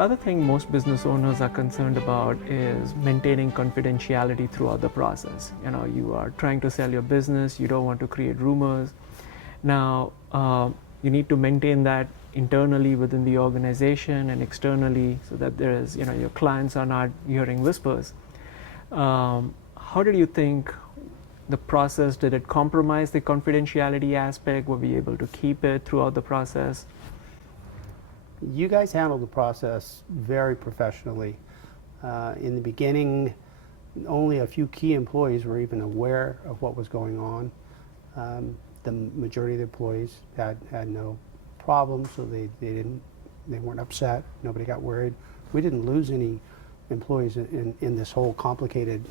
other thing most business owners are concerned about is maintaining confidentiality throughout the process. You are trying to sell your business, you don't want to create rumors. Now, you need to maintain that internally within the organization and externally so that your clients are not hearing whispers. How did you think the process, did it compromise the confidentiality aspect? Were we able to keep it throughout the process? You guys handled the process very professionally. In the beginning, only a few key employees were even aware of what was going on. The majority of the employees had no problem, so they weren't upset. Nobody got worried. We didn't lose any employees in this whole complicated,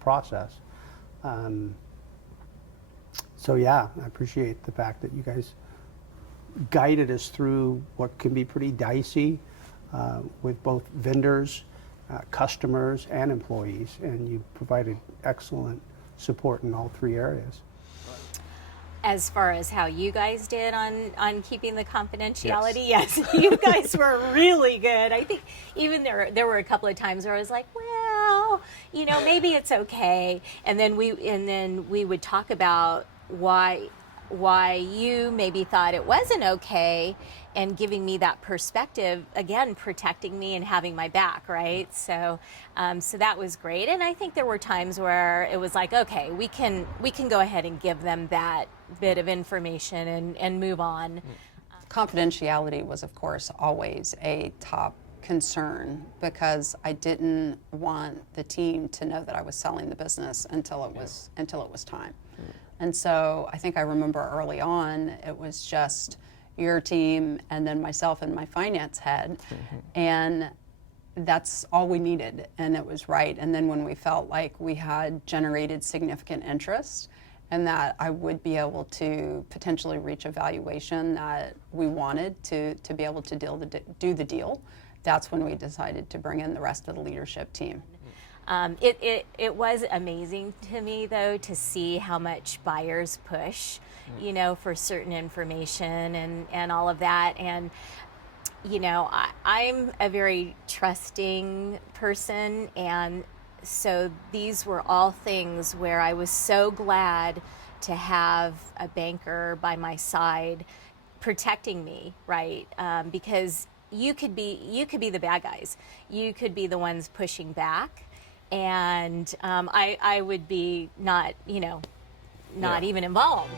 process. So yeah, I appreciate the fact that you guys guided us through what can be pretty dicey with both vendors, customers, and employees, and you provided excellent support in all three areas. As far as how you guys did on keeping the confidentiality, yes, you guys were really good. I think even there were a couple of times where I was like, well, maybe it's okay, and then we would talk about why you maybe thought it wasn't okay, and giving me that perspective, again, protecting me and having my back, right? So that was great. And I think there were times where it was like, okay, we can go ahead and give them that bit of information and move on. Confidentiality was, of course, always a top concern because I didn't want the team to know that I was selling the business until it was time. And so I think I remember early on, it was just your team and then myself and my finance head. And that's all we needed, and it was right. And then when we felt like we had generated significant interest and that I would be able to potentially reach a valuation that we wanted to be able to do the deal, that's when we decided to bring in the rest of the leadership team. It was amazing to me, though, to see how much buyers push, for certain information and all of that. And, I'm a very trusting person. And so these were all things where I was so glad to have a banker by my side protecting me, right? Because you could be the bad guys. You could be the ones pushing back. And I would be not even involved.